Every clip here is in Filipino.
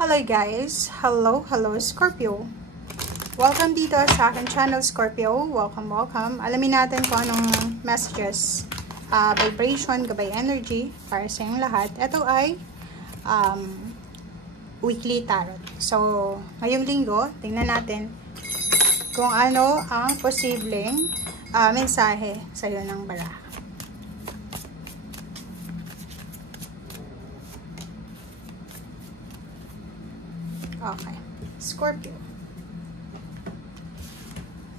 Hello guys! Hello Scorpio! Welcome dito sa aking channel Scorpio. Welcome. Alamin natin kung anong messages, vibration, gabay energy para sa inyong lahat. Ito ay weekly tarot. So, ngayong linggo, tingnan natin kung ano ang posibleng mensahe sa iyo ng baraha. Okay. Scorpio.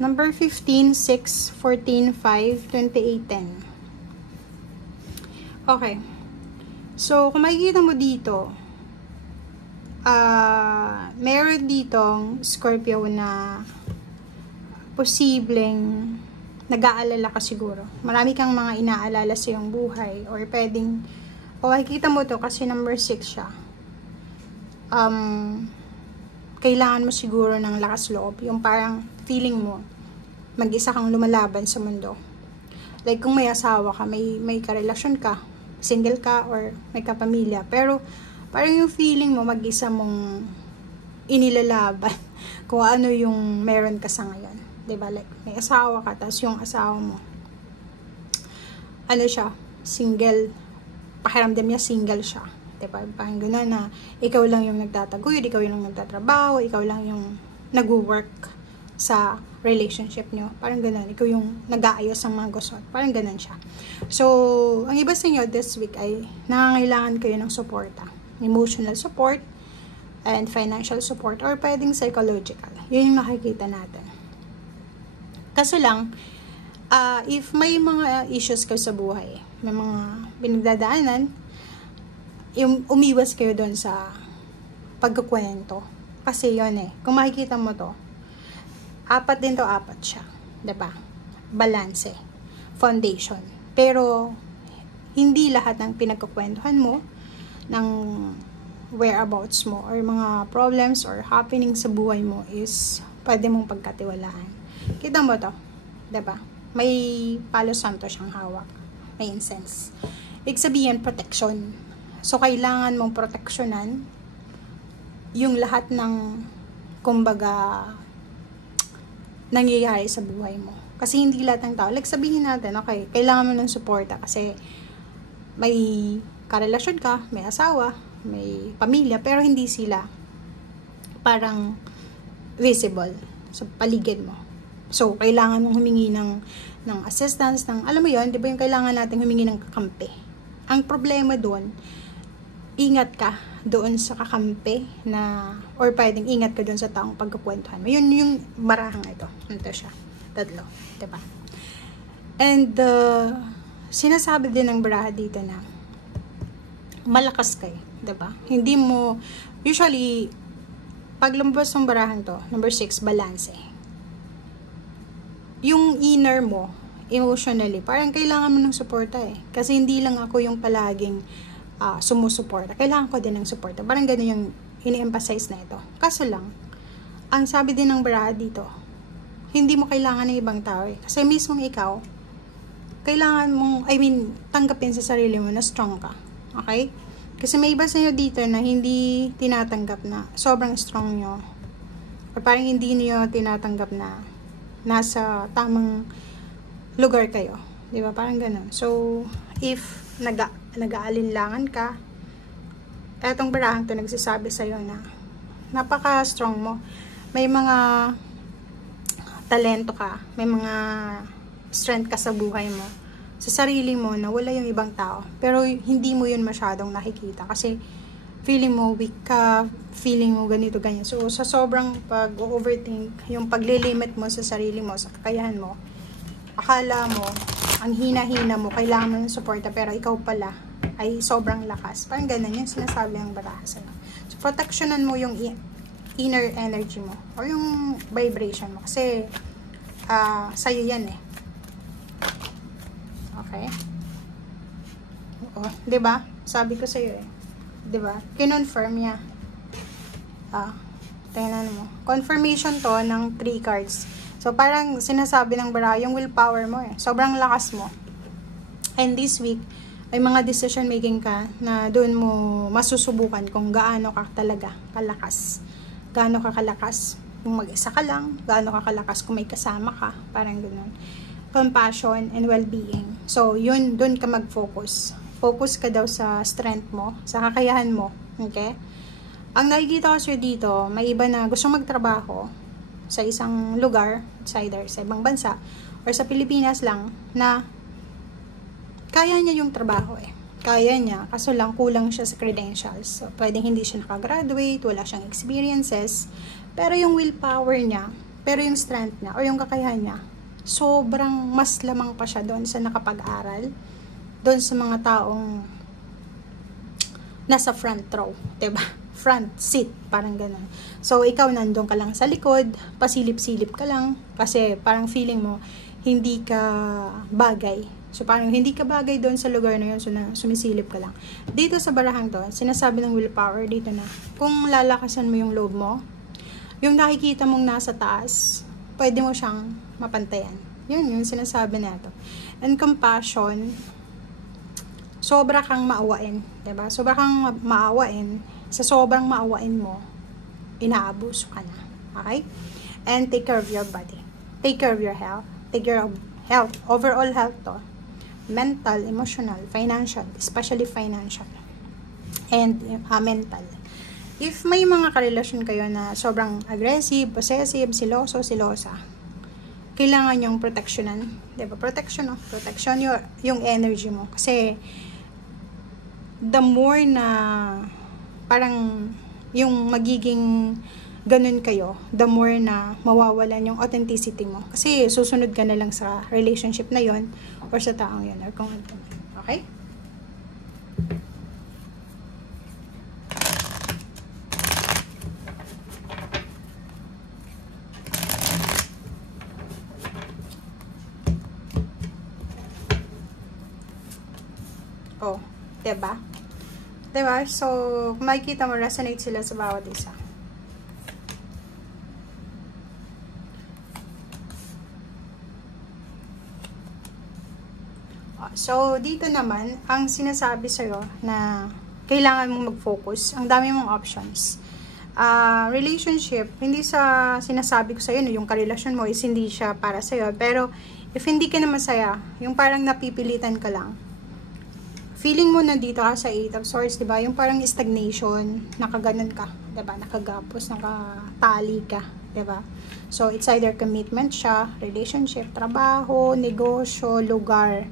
Number 15, 6, 14, 5, 28, 10. Okay. So, kung makikita mo dito, meron ditong Scorpio na posibleng nag-aalala ka siguro. Marami kang mga inaalala sa iyong buhay or pwedeng, o makikita mo to kasi number 6 siya. Kailangan mo siguro ng lakas loob. Yung parang feeling mo, mag-isa kang lumalaban sa mundo. Like kung may asawa ka, may karelasyon ka, single ka, or may kapamilya. Pero parang yung feeling mo, mag-isa mong inilalaban kung ano yung meron ka sa ngayon. Diba? Like may asawa ka, tapos yung asawa mo, ano siya, single, pakiramdam niya single siya. Diba? Parang gano'n na ikaw lang yung nagtataguyod, ikaw yung nagtatrabaho, ikaw lang yung nag-work sa relationship nyo. Parang gano'n. Ikaw yung nag-aayos ng mga gusot. Parang gano'n siya. So, ang iba sa inyo this week ay nangangailangan kayo ng suporta. Emotional support and financial support or pwedeng psychological. Yun yung nakikita natin. Kaso lang, if may mga issues kayo sa buhay, may mga pinagdadaanan, yung umiwas kayo doon sa pagkukwento. Kasi yun kung makikita mo to, apat siya. Diba? Balance. Foundation. Pero, hindi lahat ng pinagkukwentuhan mo, ng whereabouts mo, or mga problems or happening sa buhay mo is pwede mong pagkatiwalaan. Kita mo to. Diba? May palo santo siyang hawak. May incense. Ibig sabihin, protection. So, kailangan mong proteksyonan yung lahat ng, kumbaga, nangyayari sa buhay mo. Kasi hindi lahat ng tao. Like, sabihin natin, okay, kailangan mo ng suporta kasi may karelasyon ka, may asawa, may pamilya, pero hindi sila parang visible sa paligid mo. So, kailangan mong humingi ng assistance, alam mo yon, di ba yung kailangan natin humingi ng kakampi. Ang problema doon, ingat ka doon sa kakampi na, or pwedeng ingat ka doon sa taong pagkukwentuhan mo. Yun yung marahang ito. Ito siya. Tatlo. Diba? And, sinasabi din ng baraha dito na malakas kayo. Diba? Hindi mo, usually, pag lumabas ng barahan to, number 6, balance. Yung inner mo, emotionally, parang kailangan mo ng suporta Kasi hindi lang ako yung palaging sumusuporta. Kailangan ko din ng suporta. Parang gano'n yung ini-emphasize na ito. Kaso lang, ang sabi din ng baraha dito, hindi mo kailangan ng ibang tao Kasi mismong ikaw, kailangan mong, tanggapin sa sarili mo na strong ka. Okay? Kasi may iba sa inyo dito na hindi tinatanggap na sobrang strong nyo. Or parang hindi niyo tinatanggap na nasa tamang lugar kayo. Diba? Parang gano'n. So, if nag-aalinlangan ka, etong barahang to nagsasabi sa'yo na napaka-strong mo. May mga talento ka, may mga strength ka sa buhay mo, sa sarili mo na wala yung ibang tao. Pero hindi mo yun masyadong nakikita kasi feeling mo weak ka, feeling mo ganito, ganyan. So, sa sobrang pag-overthink, yung paglilimit mo sa sarili mo, sa kakayahan mo, akala mo, ang hina-hina mo, kailangan mo ng suporta, pero ikaw pala ay sobrang lakas. Parang ganun yung sinasabi ng baraha sa'yo. So, protectionan mo yung inner energy mo, or yung vibration mo. Kasi, sa'yo yan Okay? Oo, diba? Sabi ko sa'yo Diba? Kinonfirm niya. Tingnan mo. Confirmation to ng 3 cards. So, parang sinasabi ng baraha, yung willpower mo Sobrang lakas mo. And this week, may mga decision making ka na doon mo masusubukan kung gaano ka talaga kalakas. Gaano ka kalakas kung mag-isa ka lang, gaano ka kalakas kung may kasama ka, parang ganoon. Compassion and well-being. So, yun, doon ka mag-focus. Focus ka daw sa strength mo, sa kakayahan mo, okay? Ang nakikita ko sir dito, may iba na gustong magtrabaho sa isang lugar, either sa ibang bansa, or sa Pilipinas lang, na kaya niya yung trabaho Kaya niya, kaso lang kulang siya sa credentials. So, pwedeng hindi siya nakagraduate, wala siyang experiences, pero yung willpower niya, pero yung strength niya, o yung kakayahan niya, sobrang mas lamang pa siya doon sa nakapag-aral, doon sa mga taong nasa front row, diba? Front seat, parang ganun. So, ikaw nandun ka lang sa likod, pasilip-silip ka lang, kasi parang feeling mo, hindi ka bagay. So, parang hindi ka bagay doon sa lugar na yun, so sumisilip ka lang. Dito sa barahang to, sinasabi ng willpower dito na, kung lalakasan mo yung loob mo, yung nakikita mong nasa taas, pwede mo siyang mapantayan. Yun, yung sinasabi na ito. And compassion, sobra kang maawain, diba? Sobra kang maawain, sa sobrang maawain mo, inaabuso ka na. Okay? And take care of your body. Take care of your health. Take care of health. Overall health to. Mental, emotional, financial, especially financial. And mental. If may mga karelasyon kayo na sobrang aggressive, possessive, siloso, silosa, kailangan yung protectionan. Diba? Protection, no? Protection yung energy mo. Kasi, the more na parang yung magiging ganun kayo, the more na mawawalan yung authenticity mo. Kasi susunod ka na lang sa relationship na yon or sa taong yun or kung ano. Okay? Oh, diba? Diba? So, makikita mo, resonate sila sa bawat isa. So, dito naman, ang sinasabi sa'yo na kailangan mong mag-focus, ang dami mong options. Relationship, hindi sa sinasabi ko sa'yo, no, yung karelasyon mo is hindi siya para sa'yo. Pero, if hindi ka na masaya, yung parang napipilitan ka lang, feeling mo nandito ka sa 8 of Swords, diba? Yung parang stagnation, nakaganon ka, diba? Nakagapos, nakatali ka, diba? So, it's either commitment siya, relationship, trabaho, negosyo, lugar,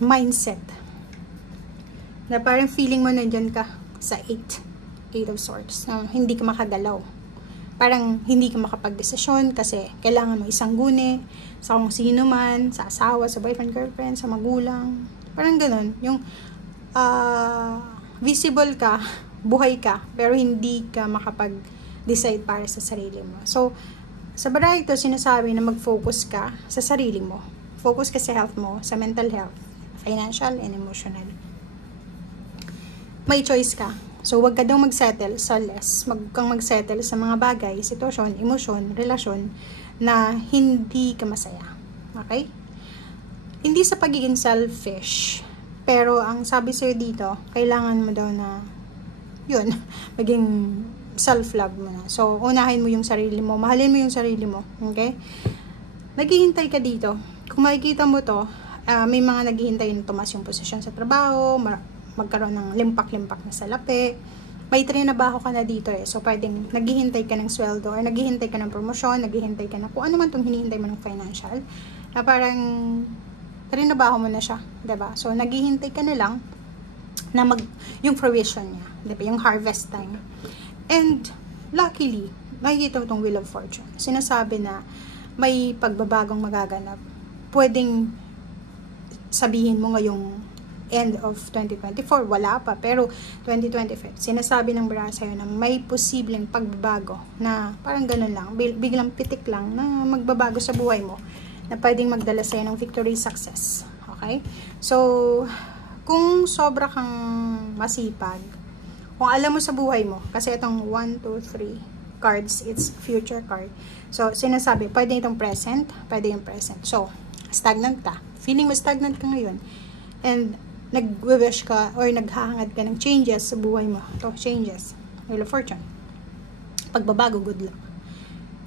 mindset. Na parang feeling mo nandyan ka sa 8 of Swords. Hindi ka makagalaw. Parang hindi ka makapag-desisyon kasi kailangan mo isang guni sa kung sino man, sa asawa, sa boyfriend, girlfriend, sa magulang. Parang ganun. Yung visible ka, buhay ka, pero hindi ka makapag-decide para sa sarili mo. So, sa barang ito, sinasabi na mag-focus ka sa sarili mo. Focus ka sa health mo, sa mental health, financial and emotional. May choice ka. So, wag ka daw mag-settle sa less. Wag kang mag-settle sa mga bagay, sitwasyon, emosyon, relasyon na hindi ka masaya. Okay? Hindi sa pagiging selfish. Pero, ang sabi sa'yo dito, kailangan mo daw na, yun, maging self-love mo na. So, unahin mo yung sarili mo. Mahalin mo yung sarili mo. Okay? Naghihintay ka dito. Kung makikita mo to, may mga naghihintay na tumas yung posisyon sa trabaho, magkaroon ng limpak-limpak na salapi. May trinabaho ka na dito So, pwedeng naghihintay ka ng sweldo or naghihintay ka ng promosyon, naghihintay ka na kung ano man itong hinihintay mo ng financial. Na parang trinabaho mo na siya, diba? So, naghihintay ka na lang na yung fruition niya, diba? Yung harvest time. And, luckily, makikita mo itong Wheel of Fortune. Sinasabi na may pagbabagong magaganap. Pwedeng sabihin mo ngayong end of 2024, wala pa, pero 2025, sinasabi ng bara sa'yo na may posibleng pagbabago na parang ganun lang, biglang pitik lang na magbabago sa buhay mo na pwedeng magdala sa'yo ng victory, success. Okay? So, kung sobra kang masipag, kung alam mo sa buhay mo, kasi itong 1, 2, 3 cards, it's future card. So, sinasabi, pwede itong present, pwede yung present. So, stagnant ka. Feeling mo stagnant ka ngayon. And, nag-wish ka or naghahangad ka ng changes sa buhay mo. Ito, changes. Wheel of Fortune. Pagbabago, good luck.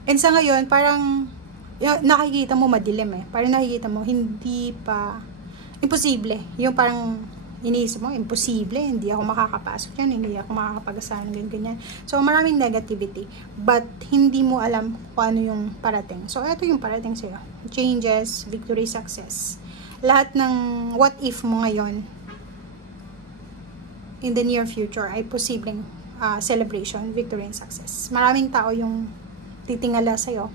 And sa ngayon, parang nakikita mo madilim eh. Parang nakikita mo, hindi pa imposible. Yung parang iniisip mo, imposible, hindi ako makakapasok yan, hindi ako makakapag-asahan, ganyan. So, maraming negativity. But, hindi mo alam kung ano yung parating. So, ito yung parating sa'yo. Changes, victory, success. Lahat ng what if mo ngayon, in the near future, ay posibleng celebration, victory, and success. Maraming tao yung titingala sa'yo,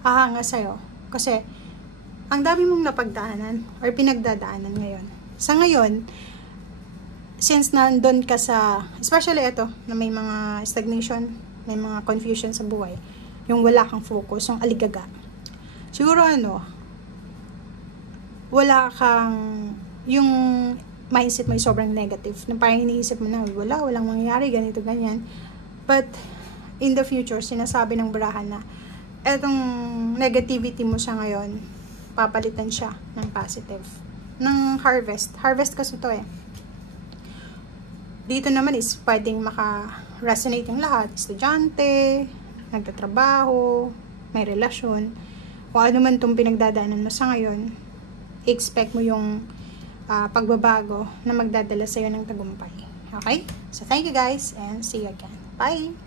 hahanga sa'yo, kasi ang dami mong napagdaanan or pinagdadaanan ngayon. Sa ngayon, since nandun ka sa, especially ito, na may mga stagnation, may mga confusion sa buhay, yung wala kang focus, yung aligaga, siguro wala kang, yung mindset mo ay sobrang negative, na parang iniisip mo na, walang mangyayari, ganito, ganyan. But, in the future, sinasabi ng barahan na, etong negativity mo sa ngayon, papalitan siya ng positive. Ng harvest. Harvest kasi to eh. Dito naman is pwedeng maka-resonate yung lahat. Estudyante, nagtatrabaho, may relasyon. Kung ano man itong pinagdadaanan mo sa ngayon, expect mo yung pagbabago na magdadala sa'yo ng tagumpay. Okay? So, thank you guys and see you again. Bye!